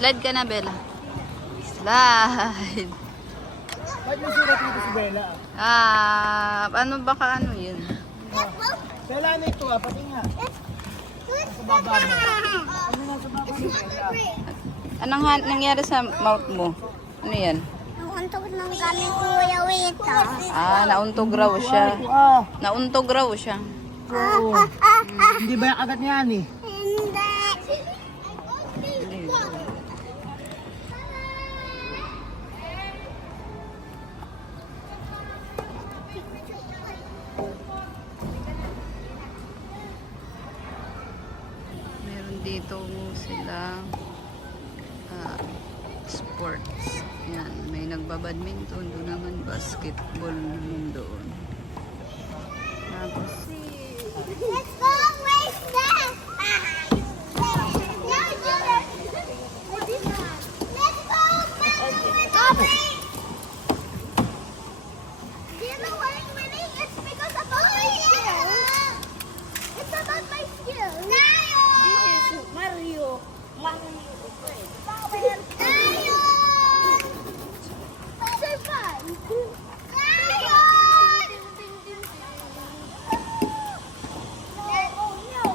Slide ka na, Bella. Slide. Ba't may sugat dito si Bella? Ano ba ka ano yun? Bella, ano ito pati nga. Nasa baba mo. Ano nasa baba ni Bella? Anong nangyari sa mouth mo? Ano yan? Nauntog ng kami Kuya Wito. Nauntog raw siya. Ah, Nauntog raw siya. oo. Hindi ba yung kagat niya yan eh? Hindi. Meron dito silang sports. Yan, may nagbabadminton, doon naman basketball naman doon. Tapos, Let's go race them. Let's go, Mommy. Do you know why I'm winning? It's because of my skill. It's about my skill. This is Mario. Power. Lion. Survive. Lion. Oh no.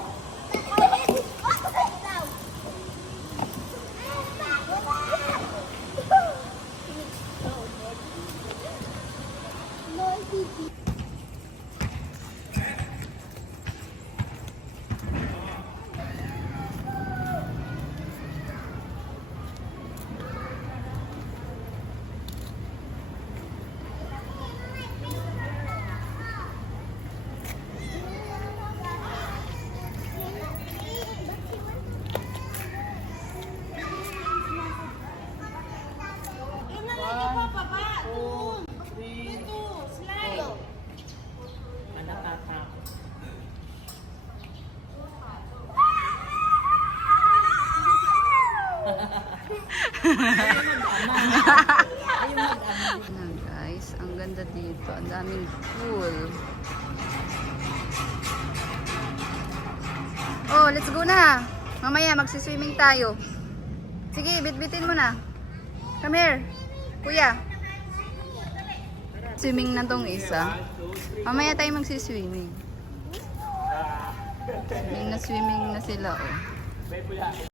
ano guys, ang ganda dito. Ang daming pool. Oh, let's go na. Mamaya magsiswimming tayo. Sige, bitbitin mo na. Come here. Kuya. Swimming na tong isa. Mamaya tayo magsiswimming. Swimming na sila, oh.